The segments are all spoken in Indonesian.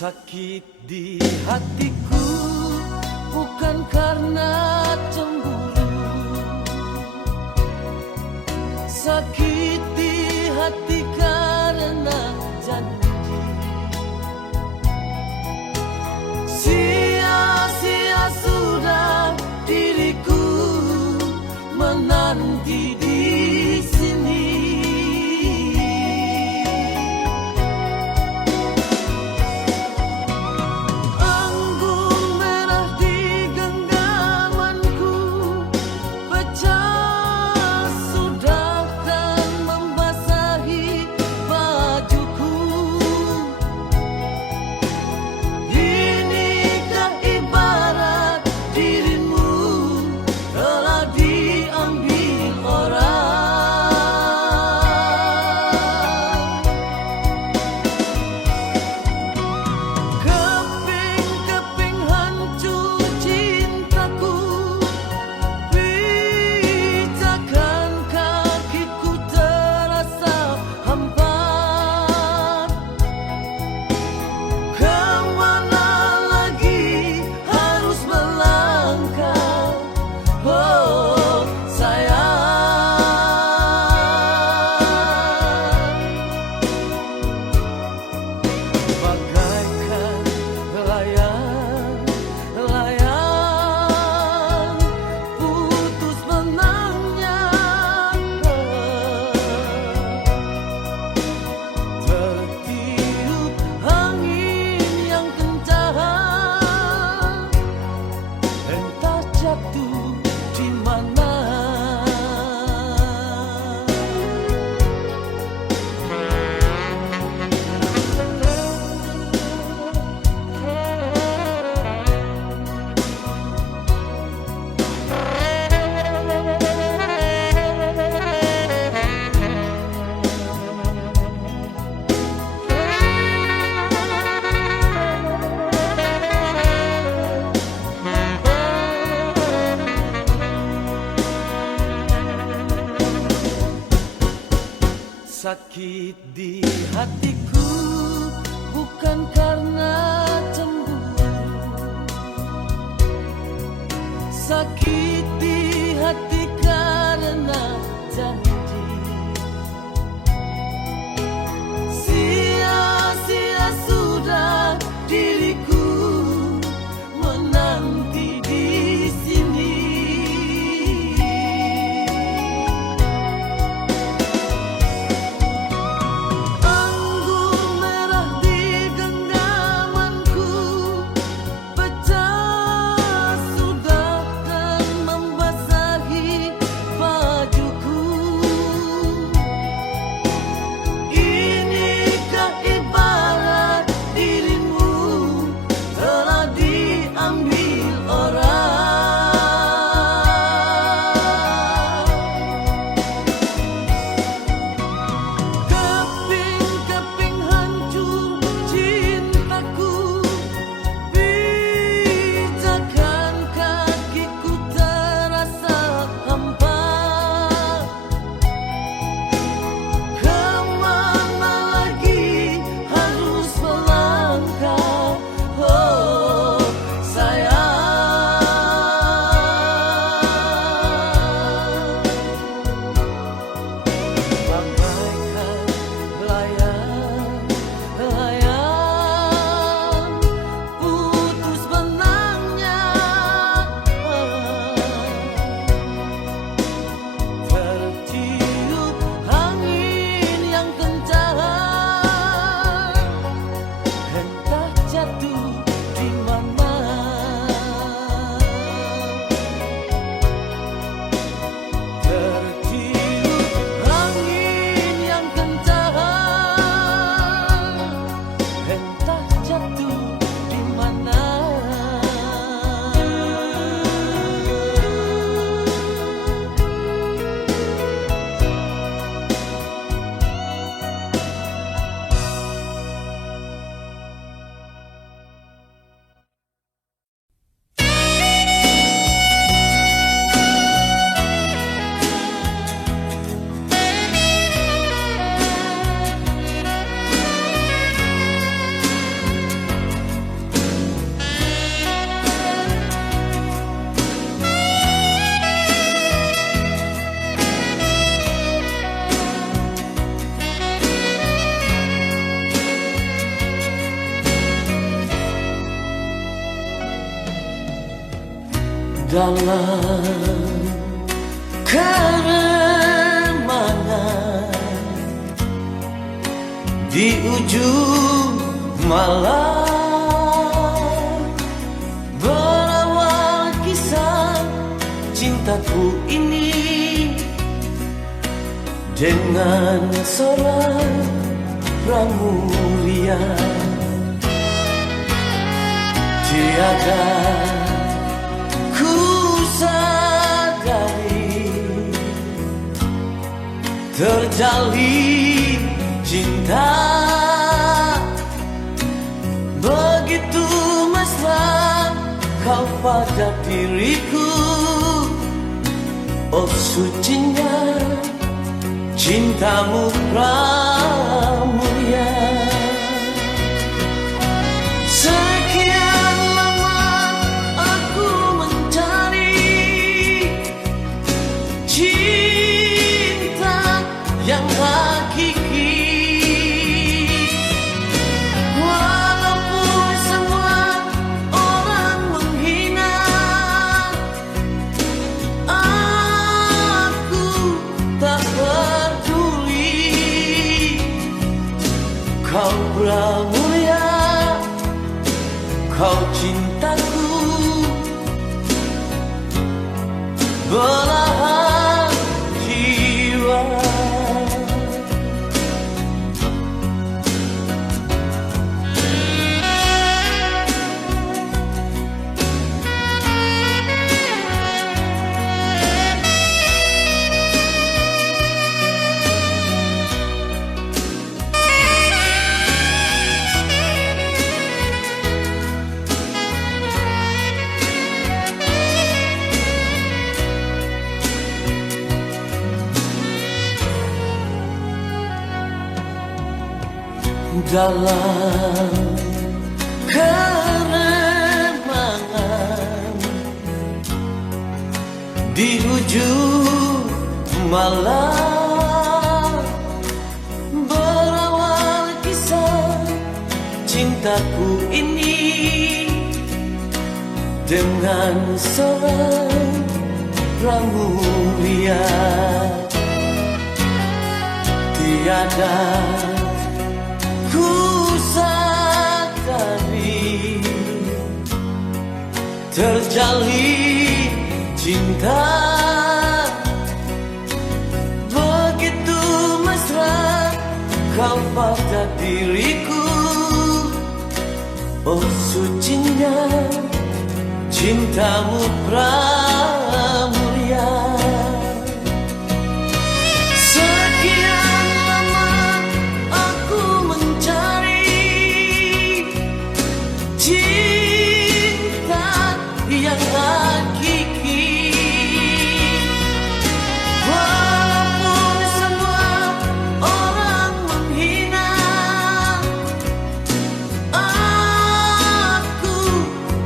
Sakit di hatiku bukan karena cemburu, sakit di hati karena janji. Sia-sia sudah diriku menanti di sini. Sakit di hatiku bukan karena cemburu, sakit di hati karena janji. Sia-sia sudah diriku menanti di sini. dalam keremangan di ujung malam, berawal kisah cintaku ini dengan seorang pramuria. Tiada ku sadari terjalin cinta begitu mesra kau pada diriku. Oh sucinya cintamu pramulia. Sekian lama aku mencari cinta yang hakiki, walaupun semua orang menghina, aku tak peduli. Kau pramulia, kau cintaku, belahan jiwa. Dalam keremangan di ujung malam, berawal kisah cintaku ini dengan seorang pramuria. Tiada ku sadari terjalin cinta begitu mesra kau pada diriku. Oh sucinya cintamu pramulia. Cinta yang hakiki, walaupun semua orang menghina, aku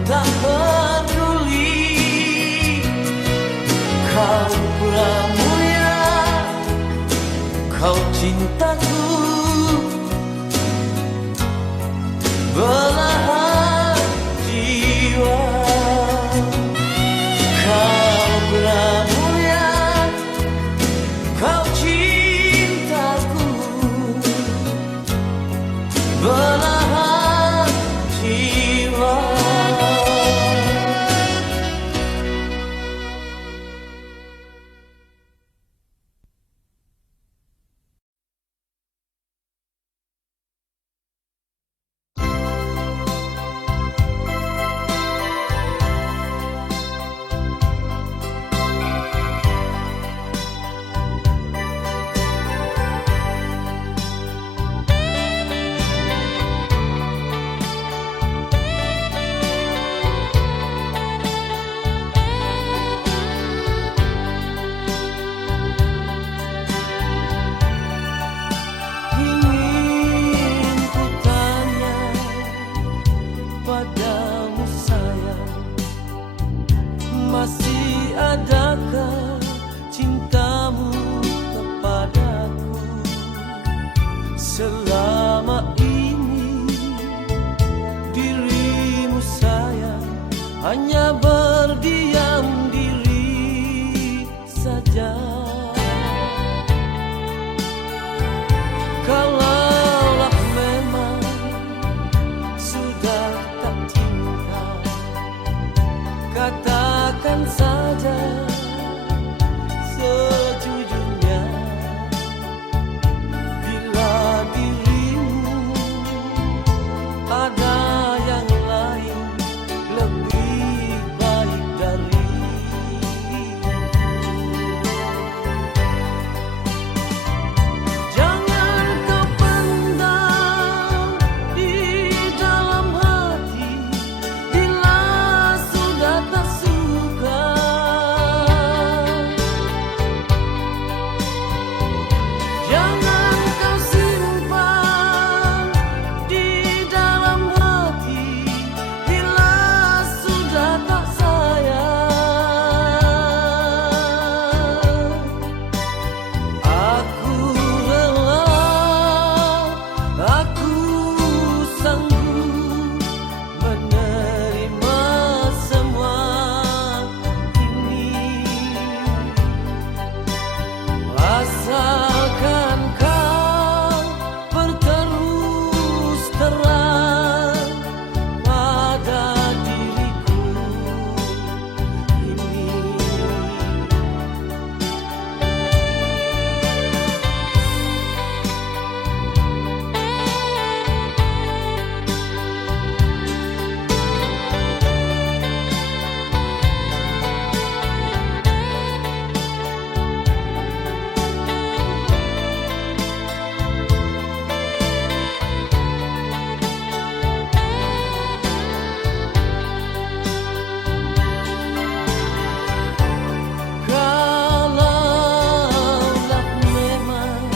tak peduli. Kau pramulia, kau cintaku, belahan jiwa. Kau pramulia, kau cintaku, belahan jiwa. Masih adakah cintamu kepadaku? Selama ini dirimu sayang hanya berdiam sudah tak cinta, katakan saja sejujurnya. Bila dirimu ada yang lain lebih baik dari, jangan kau pendam di dalam hati. Bila sudah tak suka, jangan kau simpan di dalam hati. Bila sudah tak sayang, aku rela, aku sanggup menerima semua ini, asalkan kau berterus terang pada diriku ini. Kalaulah memang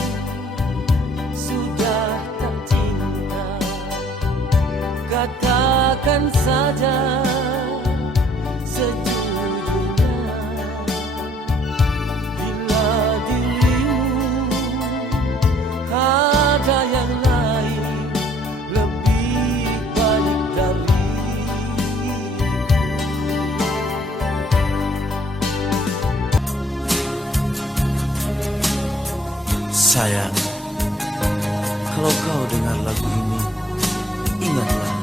sudah tak cinta, katakan saja sejujurnya. Bila dirimu ada yang lain lebih baik dari, sayang, kalau kau dengar lagu ini, ingatlah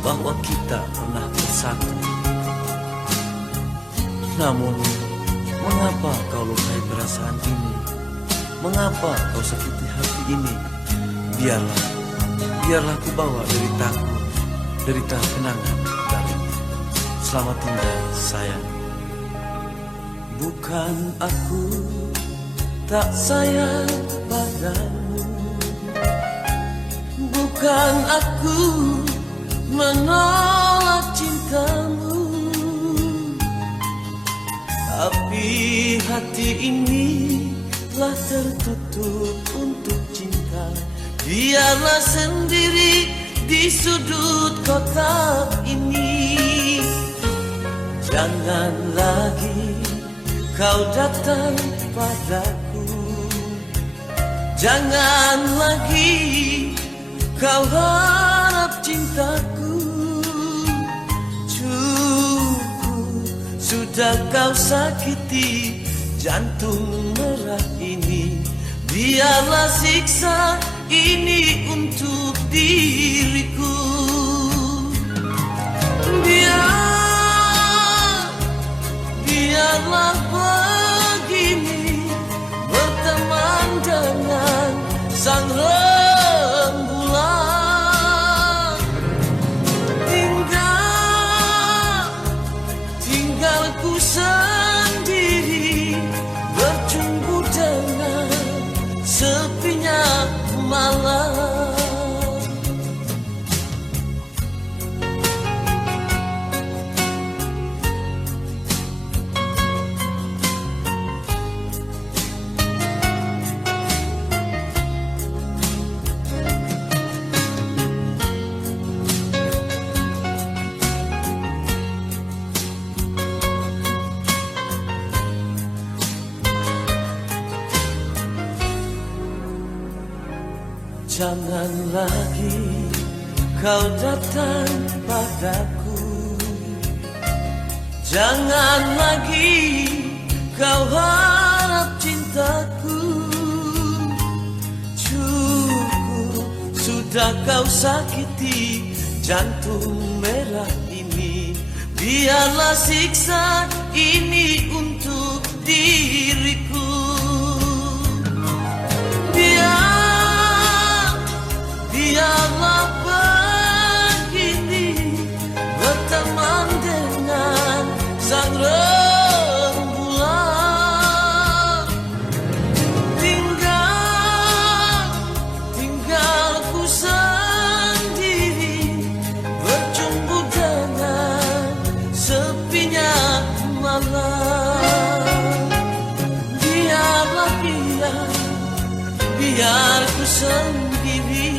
bahwa kita pernah bersatu. Namun, mengapa kau lukai perasaan ini? Mengapa kau sakiti hati ini? Biarlah ku bawa derita kenangan darimu. Selamat tinggal, sayang. bukan aku tak sayang padamu, bukan aku menolak cintamu, tapi hati ini telah tertutup untuk cinta. Biarlah sendiri di sudut kotak ini. Jangan lagi kau datang padaku, jangan lagi kau harap cintaku. Cukup sudah kau sakiti jantung merah ini. Biarlah siksa ini untuk diriku. Biarlah begini berteman dengan sang rembulan. Tinggal ku sendiri bercumbu dengan sepinya malam. Jangan lagi kau datang padaku, jangan lagi kau harap cintaku. Cukup sudah kau sakiti jantung merah ini. Biarlah siksa ini untuk diriku. Biarlah begini, berteman dengan sang rembulan. Tinggal ku sendiri, berjumpa dengan sepinya malam. Biar ku sendiri.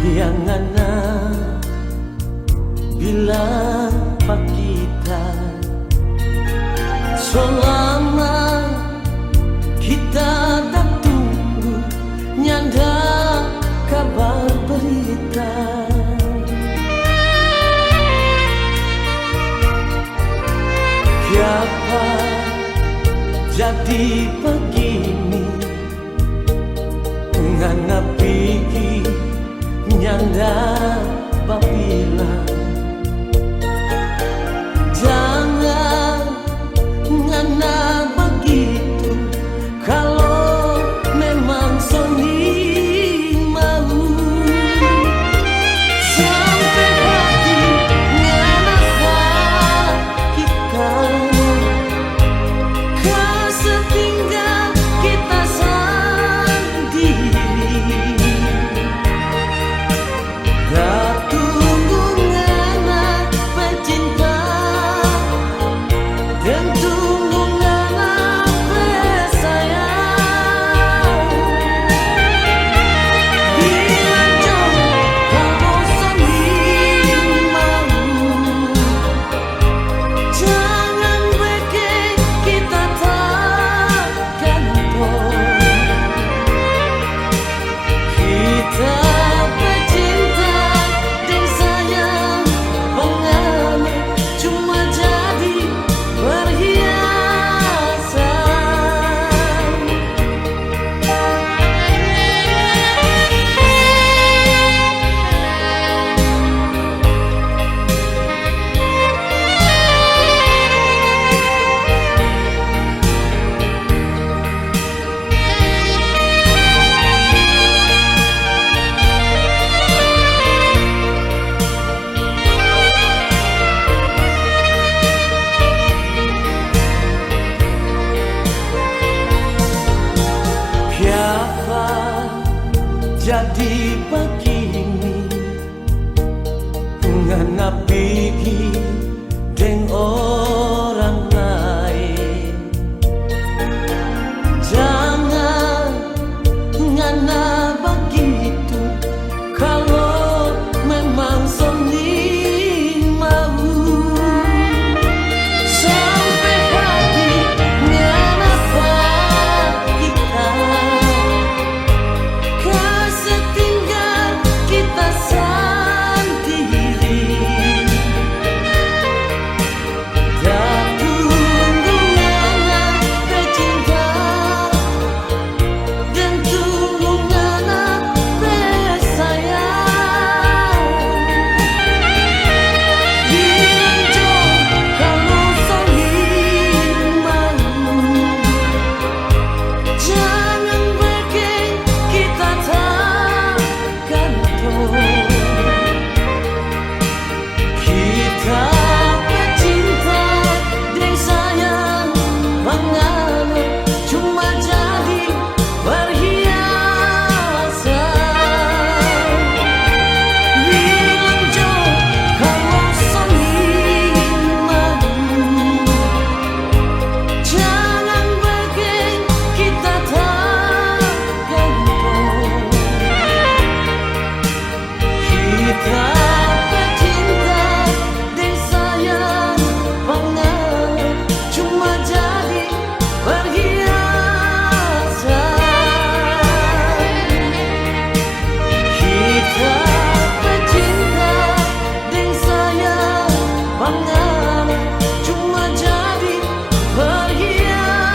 yang ngana bilang pak kita selama kita tak tunggu nyanda kabar berita. Siapa jadi begini ngana pigi nyanda babila. Jangan ngana begitu kalau memang Sony mau sampai hati ngana kita kesetinggal kita sendiri. Tak tunggu ngana pecinta dan tunggu ngana bersayang. Bilang jauh kalau Sony mau, jangan bikin kita tak gantung. Kita pecinta dan sayang mengalir cuma jadi perhiasan. Siapa jadi begini ngana pigi deng orang lain. Jangan ngana begitu kalau memang Sony mau sampai hati ngana kita kesetinggal kita sendiri. Tak tunggu ngana pecinta dan tunggu ngana bersayang. Bilang jauh kalau Sony mau, jangan bikin kita tak gantung. Kita pecinta dan sayang mengalir cuma jadi perhiasan. Bilang jauh kalau Sony mau, jangan bikin kita tak gantung. Kita pecinta dan sayang mengalir cuma jadi perhiasan. Kita pecinta dan sayang mengalir cuma jadi perhiasan.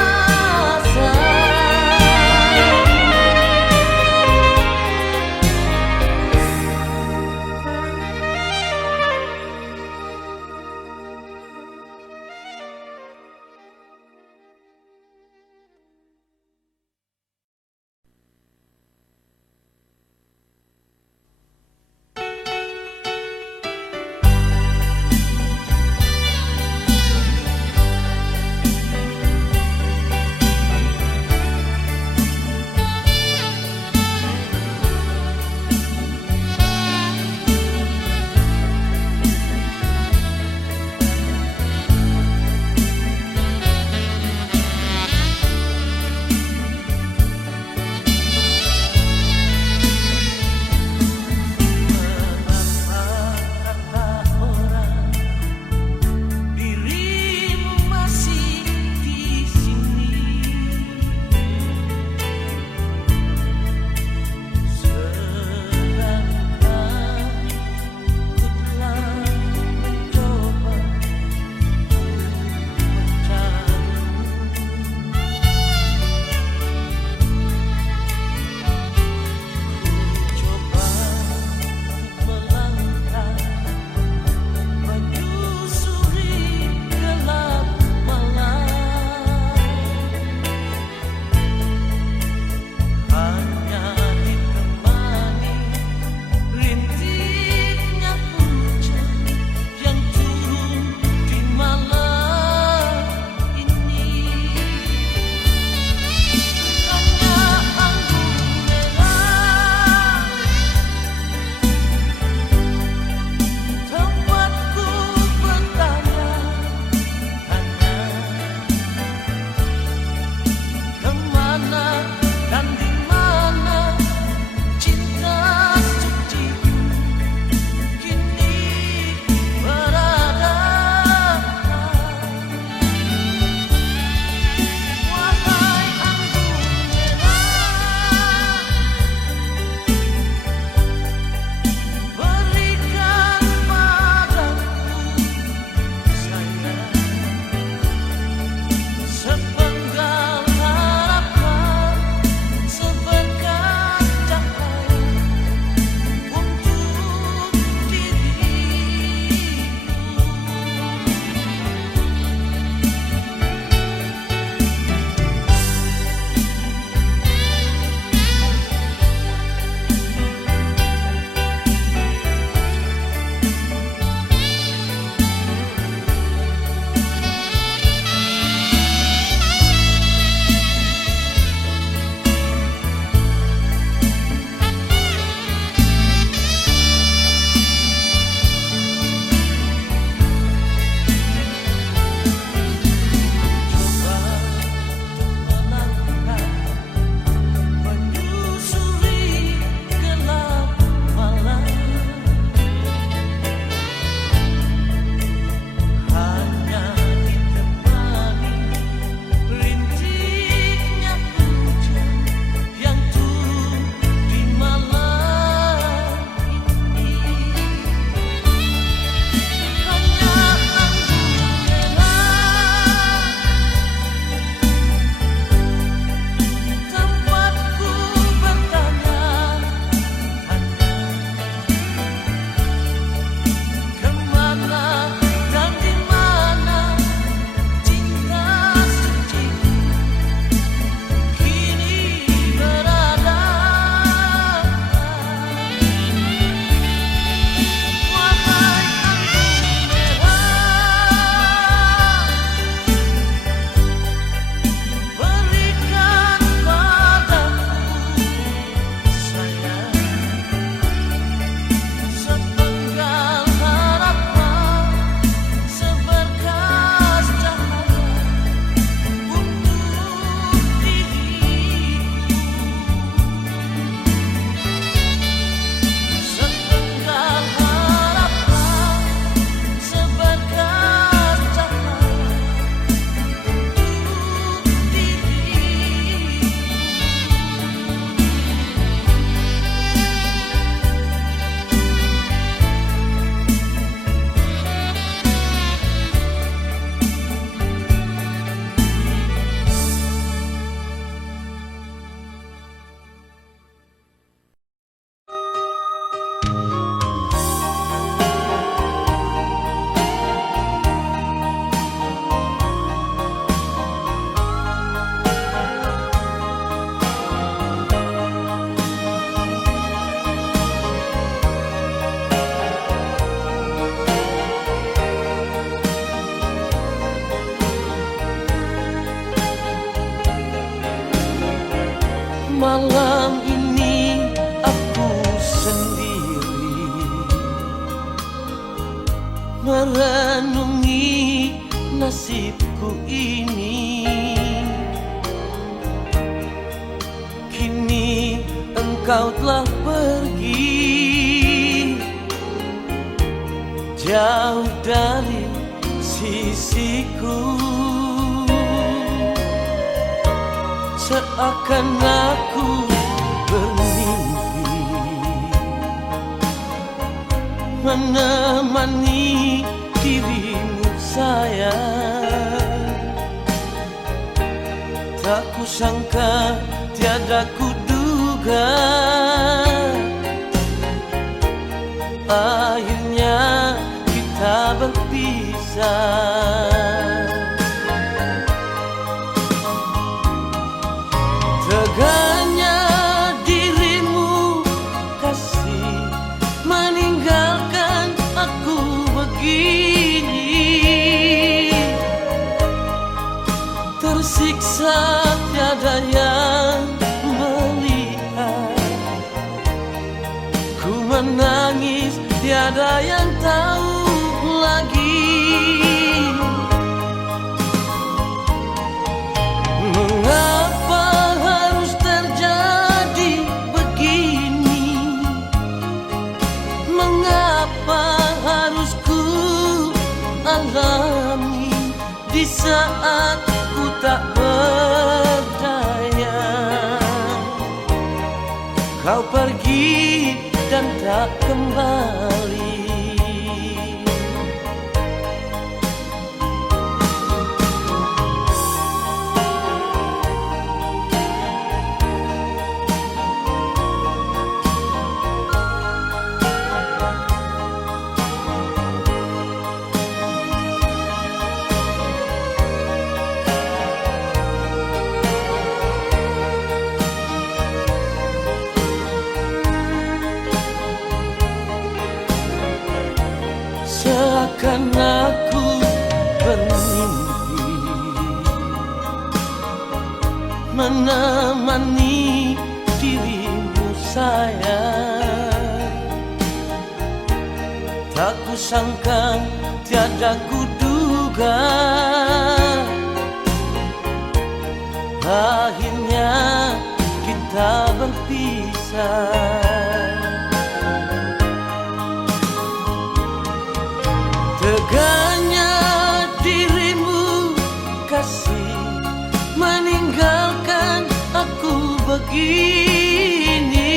merenungi nasibku ini. Kini engkau telah pergi jauh dari sisiku, seakan aku bermimpi menemani dirimu sayang. Tak kusangka, tiada kuduga, akhirnya kita berpisah. Teganya dirimu kasih meninggalkan aku begini, tersiksa tiada yang melihat, ku menangis tiada yang tahu lagi. Mengapa harus terjadi begini? Mengapa harus ku alami di saat ku tak berdaya? Kau pergi dan tak kembali. Seakan aku bermimpi menemani dirimu sayang. Tak kusangka, tiada kuduga, akhirnya kita berpisah. Teganya dirimu kasih meninggalkan aku begini,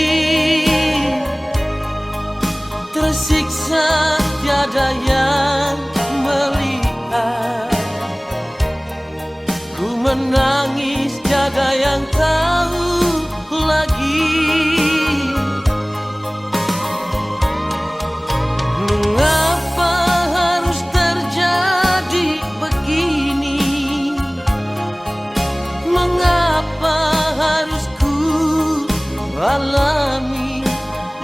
tersiksa tiada yang melihat, ku menangis tiada yang tahu lagi. Mengapa harus terjadi begini? Mengapa harus ku alami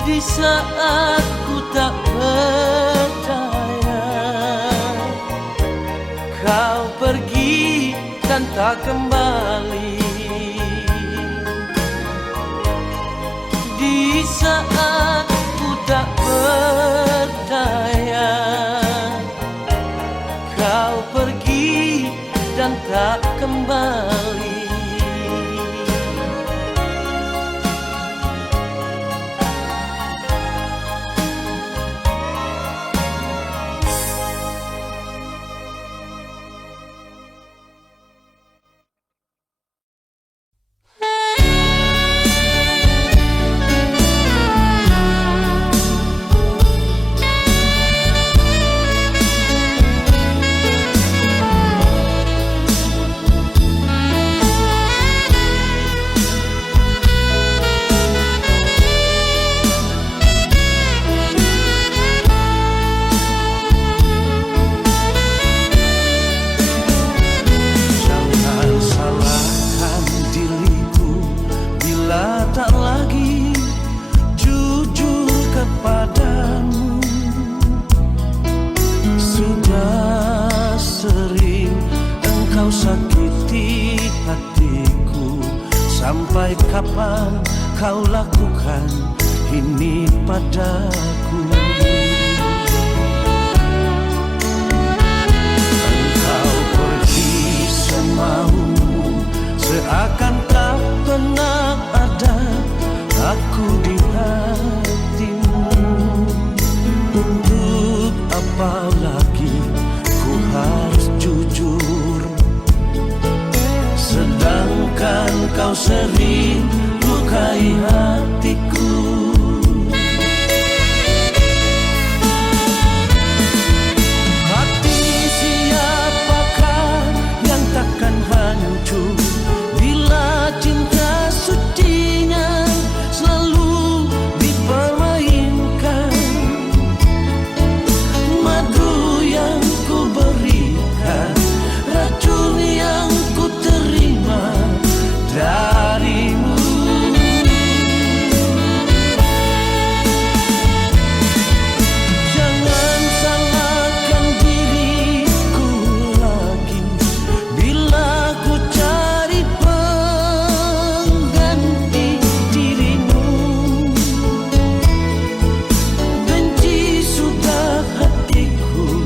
di saat ku tak percaya? Kau pergi dan tak kembali di saat ku tak berdaya. Kau pergi dan tak kembali. Sampai kapan kau lakukan ini padaku? apalagi ku harus jujur, sedangkan kau sering lukai hatiku. Hati siapakah yang takkan hancur bila cinta sucinya selalu dipermainkan. Madu yang ku berikan, racun yang ku terima darimu. Jangan salahkan diriku lagi bila ku cari pengganti dirimu. Benci sudah hatiku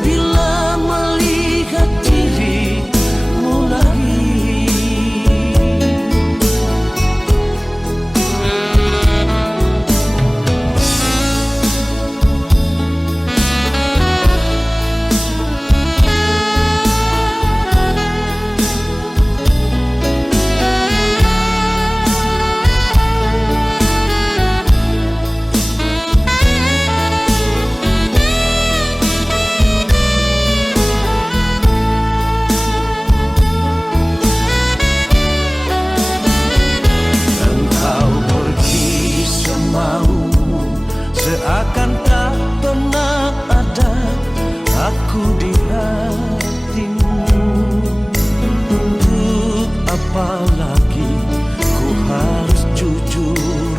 bila melihat dirimu lagi. Engkau pergi semaumu, seakan tak pernah ada aku di hatimu. Untuk apa lagi ku harus jujur,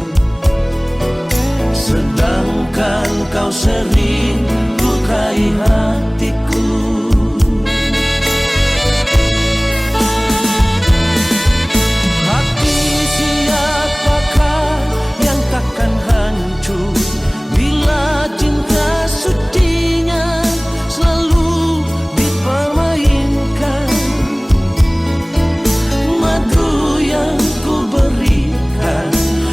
sedangkan kau sering lukai hatiku. Hati siapakah yang takkan hancur bila cinta sucinya selalu dipermainkan. Madu yang ku berikan,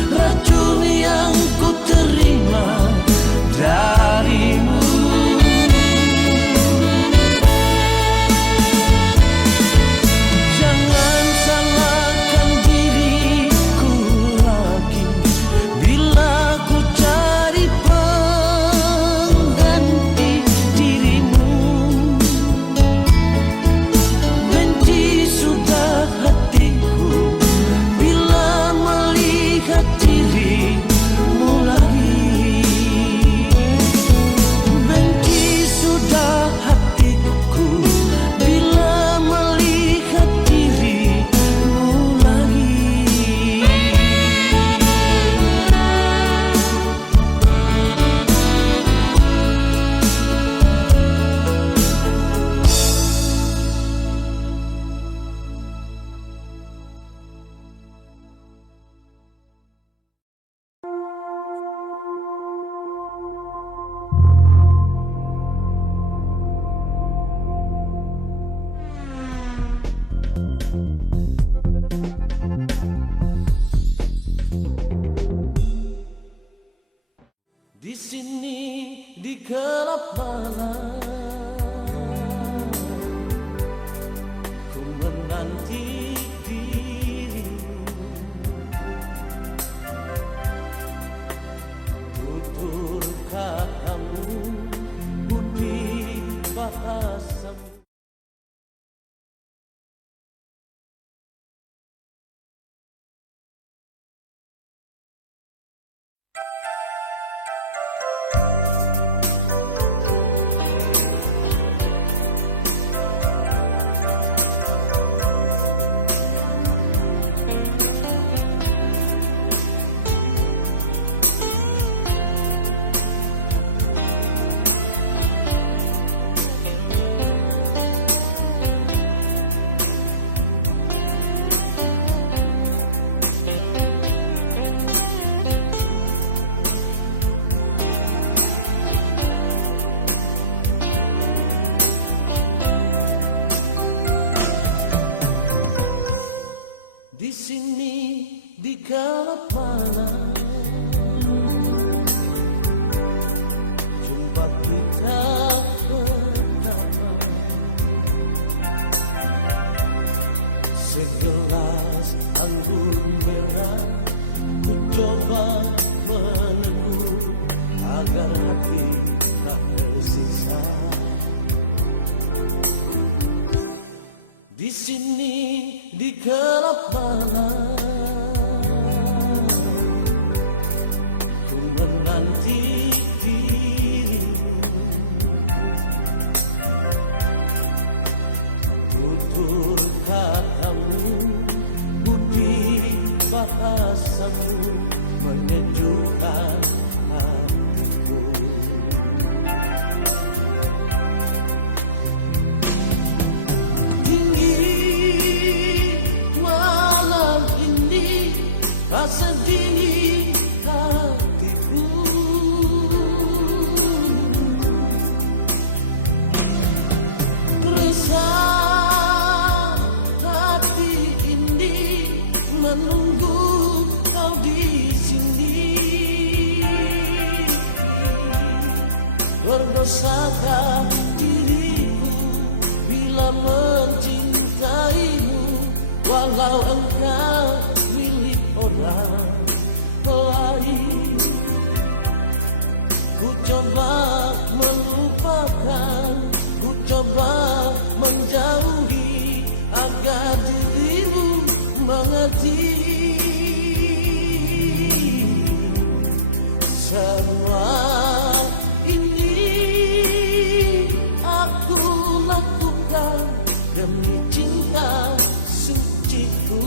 racun yang ku terima darimu. Jangan salahkan diriku lagi bila ku cari pengganti dirimu. Benci sudah hatiku bila melihat dirimu lagi. Benci sudah hatiku bila melihat dirimu lagi. Di sini di gelap malam, ku menanti dirimu. Tutur katamu, budi bahasamu. agar hati tak tersiksa. Di sini di gelap malam ku menanti dirimu, tutur katamu, budi bahasamu menyejukkan hatiku. Rasa dingin hatiku, resah hati ini menunggu kau di sini. Berdosakah diriku bila mencintaimu, walau engkau orang lain. Ku coba melupakan, ku coba menjauhi agar dirimu mengerti. Semua ini aku lakukan demi cinta suciku.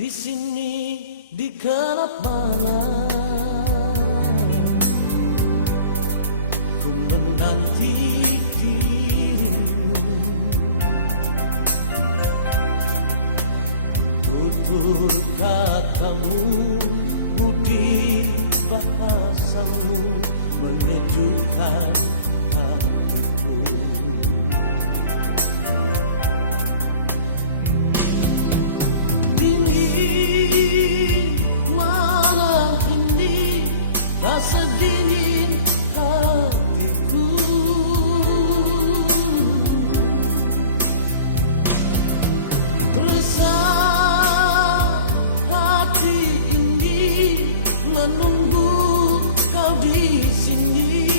Di sini di gelap malam ku menanti dirimu, tutur katamu, budi bahasamu menyejukkan hatiku. Rasa dingin hatiku, resah hati ini menunggu kau di sini.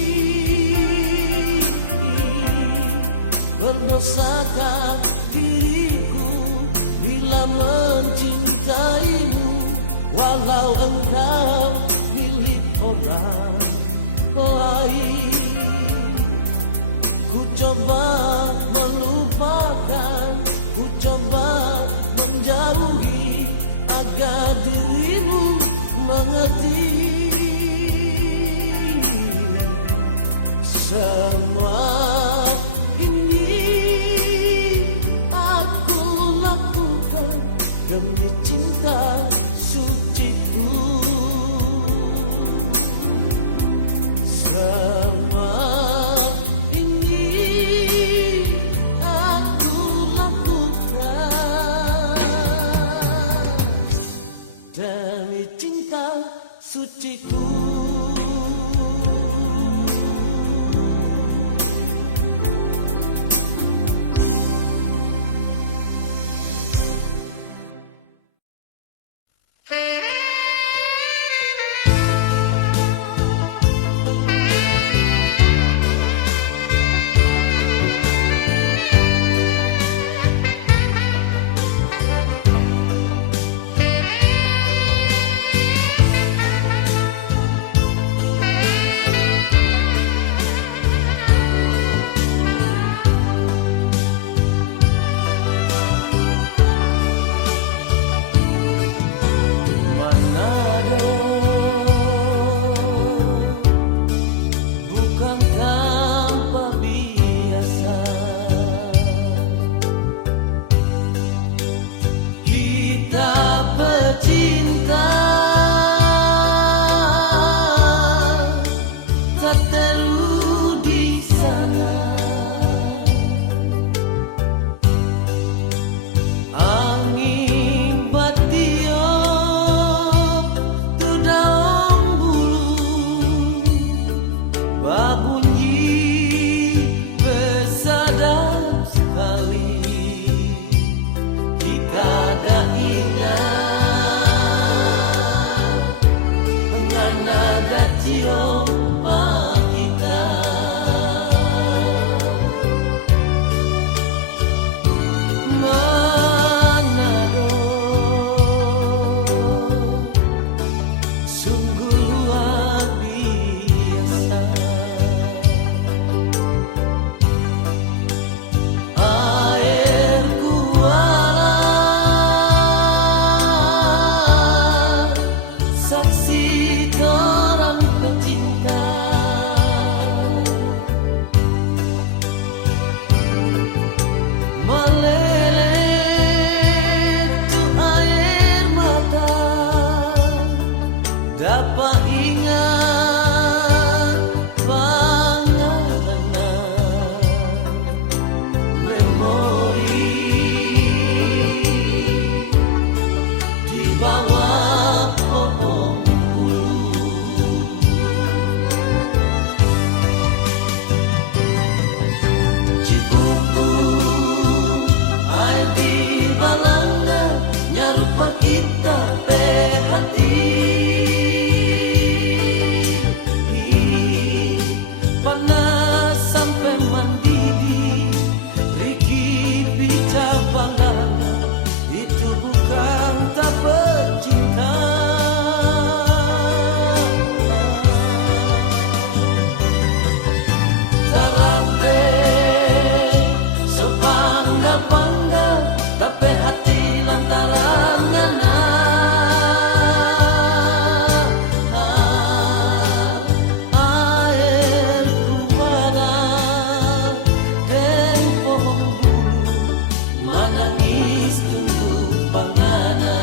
Berdosakah diriku bila mencintaimu, walau engkau orang lain. Ku coba melupakan, ku coba menjauhi agar dirimu mengerti. Semua ini aku lakukan demi cinta suciku. Semua ini aku lakukan demi cinta suciku. dapat ingat pangalan memori di bawah pohon bulu. Cibuku air di balanga nyarupa kita pe hati. Panas sampai mendidih, Riki bica balanga, itu bukan tak bercinta. Tarante sepangga-pangga, tapi hati lantaran ngana. Air kuara dan pohon bulu menangis tunggu pangana.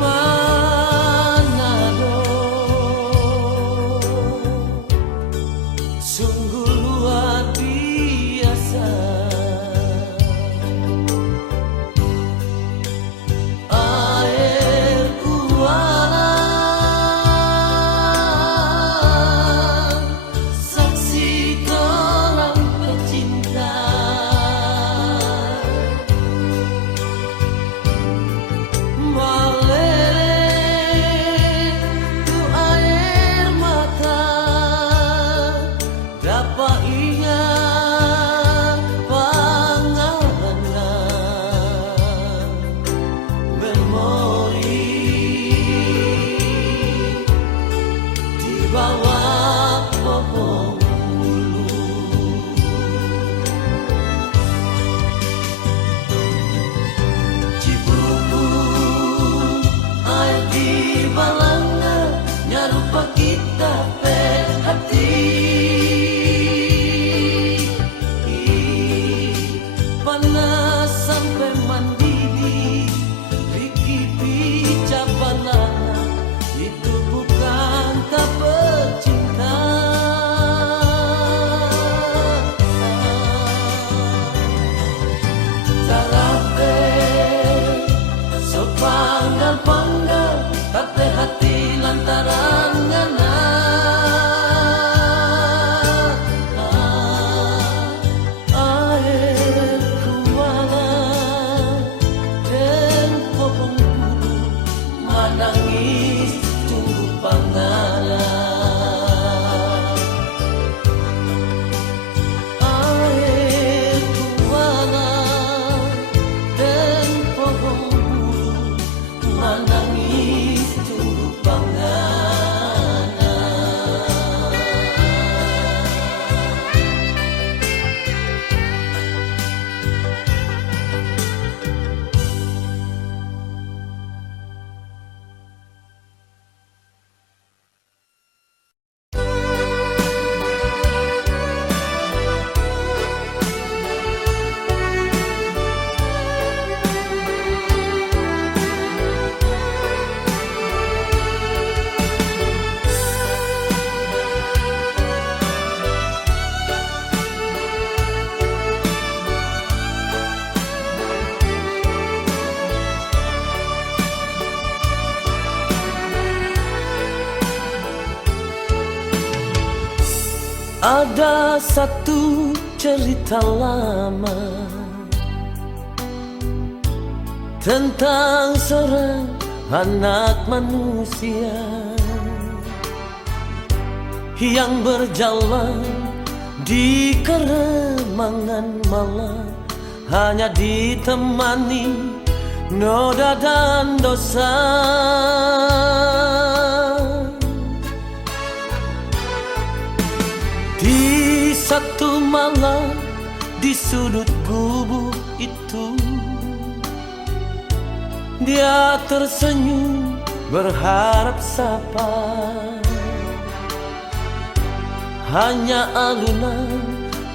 Manado sungguh luar biasa. Air kuala saksi orang pecinta. Meleleh tu air mata, dapat ingat pangalan memori di bawah pohon bulu. Cibuku air di balanga nyarupa kita pe hati. Panas sampai mendidih, Riki bica balanga, itu bukan tak bercinta. Tarate sepanggal-panggal, tapi hati lantaran ngana. Air kuala dan pohon bulu menangis tunggu pangala. Air kuala dan pohon bulu menangis tunggu pangala. Ada satu cerita lama tentang seorang anak manusia yang berjalan di keremangan malam, hanya ditemani noda dan dosa. Di satu malam di sudut gubuk itu, dia tersenyum berharap sapa. Hanya alunan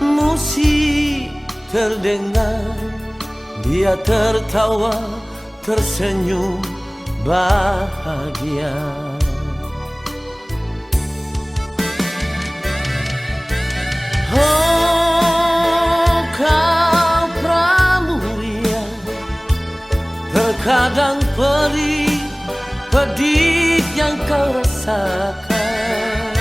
musik terdengar, dia tertawa tersenyum bahagia. Oh kau pramuria, terkadang pedih yang kau rasakan.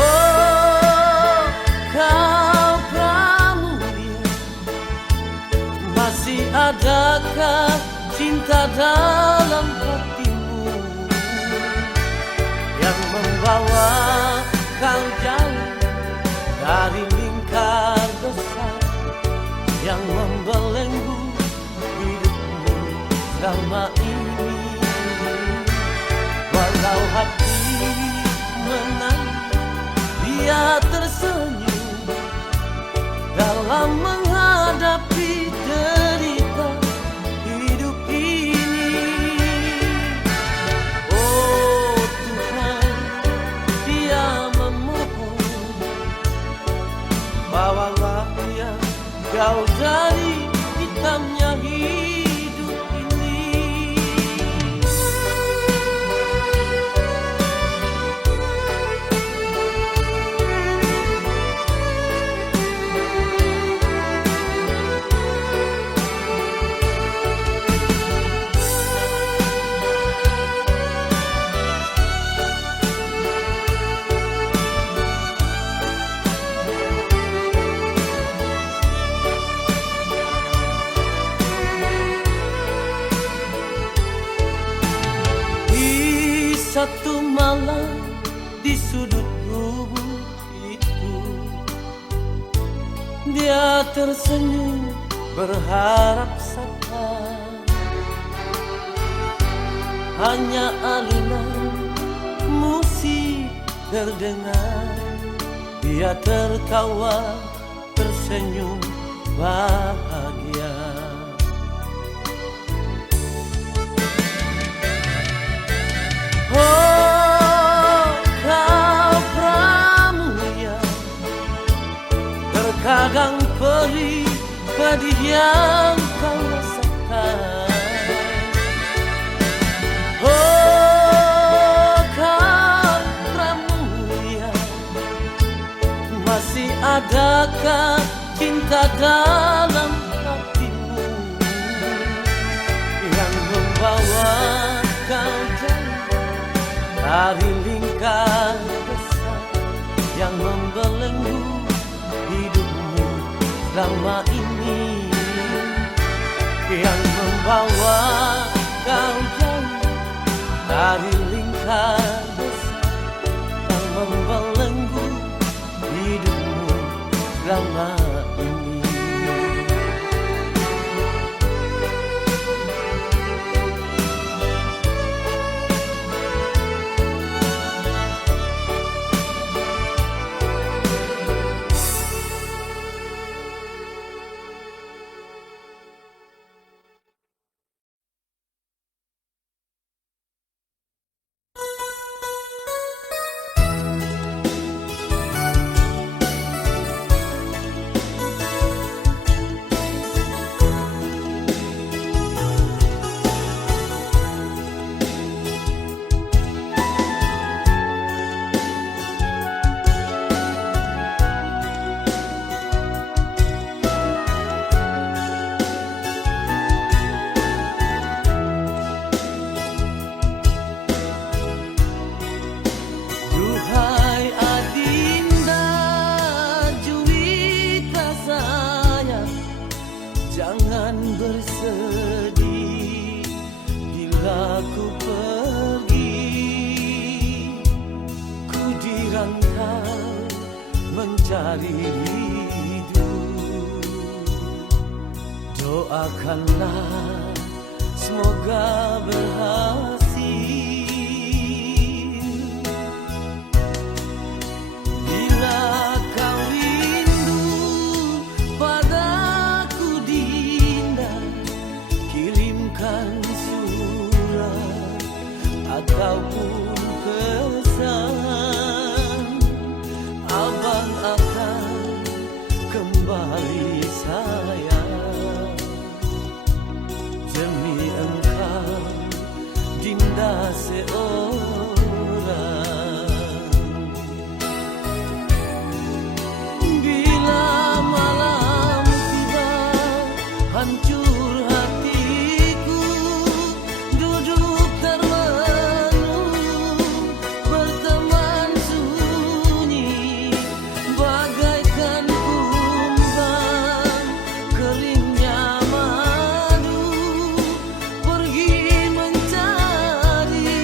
Oh kau pramuria, masih adakah cinta dalam hatimu yang membawa kau jauh dari lingkar dosa yang membelenggu hidupmu selama ini. Walau hati menangis, dia tersenyum dalam menghadapi derita hidup ini. Oh Tuhan, dia memohon, bawalah dia jauh dari hitamnya hidup ini. Satu malam di sudut gubuk itu, dia tersenyum berharap sapa. Hanya alunan musik terdengar, dia tertawa tersenyum bahagia. Oh kau pramuria, terkadang pedih yang kau rasakan. Oh kau pramuria, masih adakah cinta dalam hatimu yang membawa kau jauh dari lingkar dosa yang membelenggu hidupmu selama ini, yang membawa kau jauh dari lingkar dosa yang membelenggu hidupmu selama ini. Jangan bersedih bila ku pergi, ku dirantau mencari hidup. Doakanlah semoga berhasil. Bila kau rindu padaku Dinda, kirimkan surat ataupun pesan. Abang akan kembali sayang. Demi engkau Dinda seorang. Bila malam tiba hancur hatiku, duduk termenung berteman sunyi, bagaikan kumbang keringnya madu, pergi mencari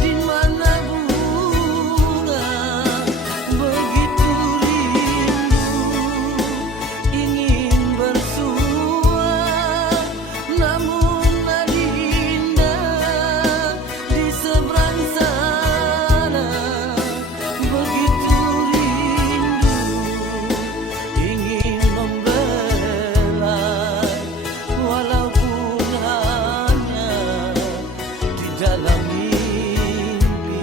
di mana bunga. Begitu rindu ingin bersua, namun Adinda di seberang sana. Begitu rindu ingin membelai, walaupun hanya di dalam mimpi.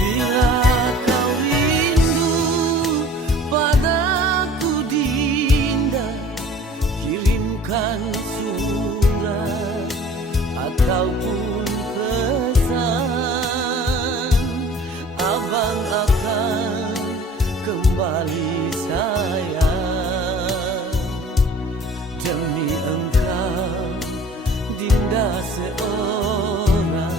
Bila kau rindu padaku Dinda, kirimkan surat ataupun pesan. Abang akan kembali sayang. Demi engkau Dinda seorang.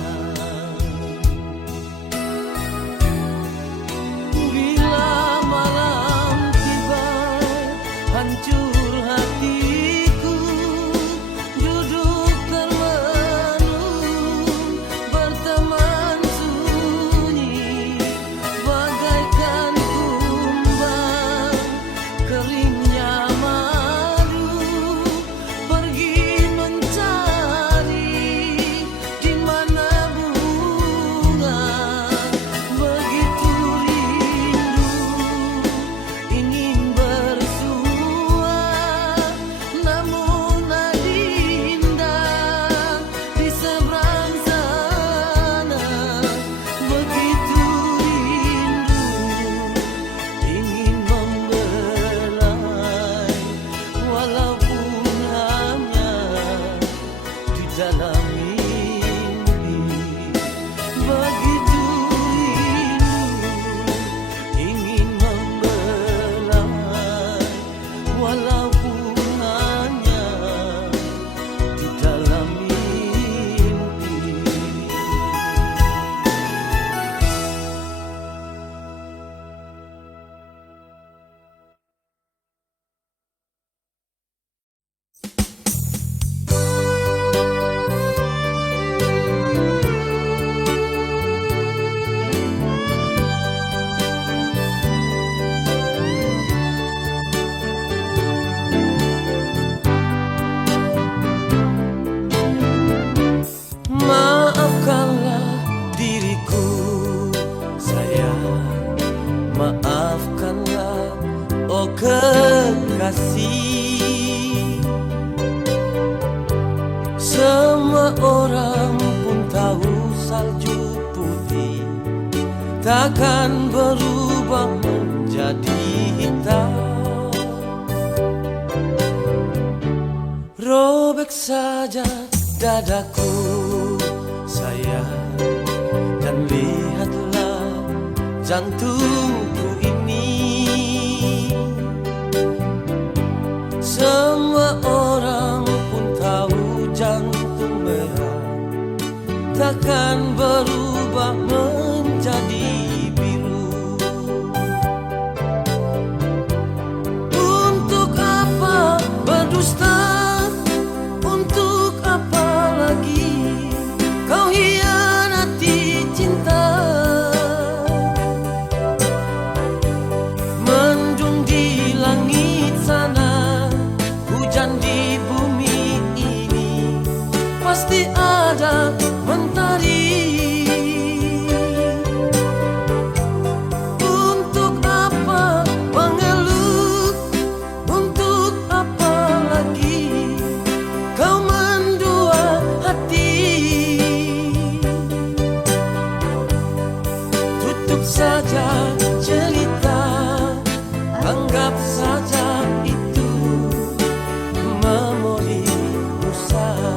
Bila malam tiba hancur hatiku, duduk termenung berteman sunyi, bagaikan kumbang keringnya madu, pergi mencari di mana bunga. Begitu rindu ingin bersua, namun Adinda di seberang sana. Begitu rindu ingin membelai, walaupun hanya di dalam mimpi. Begitu rindu ingin membelai, walaupun hanya di dalam mimpi. Maafkanlah diriku sayang, maafkanlah oh kekasih. Semua orang pun tahu salju putih takkan berubah menjadi hitam. Robek saja dadaku sayang, dan lihatlah jantungku ini berdusta. Untuk apa lagi kau hianati cinta? Mendung di langit sana, hujan di bumi ini, pasti ada mentari. Untuk apa mengeluh? Untuk apa lagi kau mendua hati? Tutup saja cerita, anggap saja itu memori usang.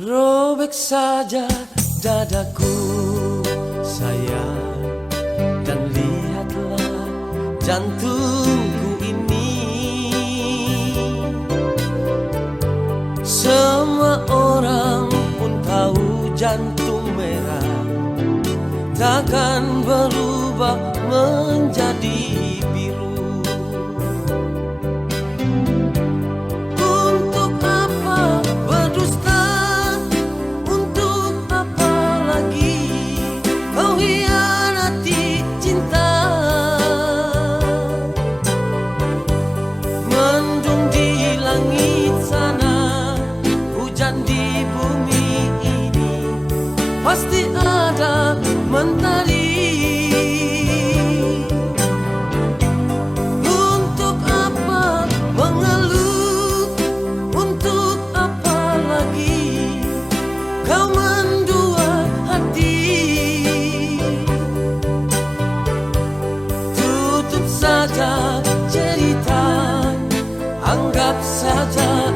Robek saja dadaku sayang, dan lihatlah jantungku ini. Semua orang pun tahu jantung merah takkan berubah menjadi biru. Untuk apa berdusta? Di bumi ini pasti ada mentari. Untuk apa mengeluh? Untuk apa lagi kau mendua hati? Tutup saja cerita, anggap saja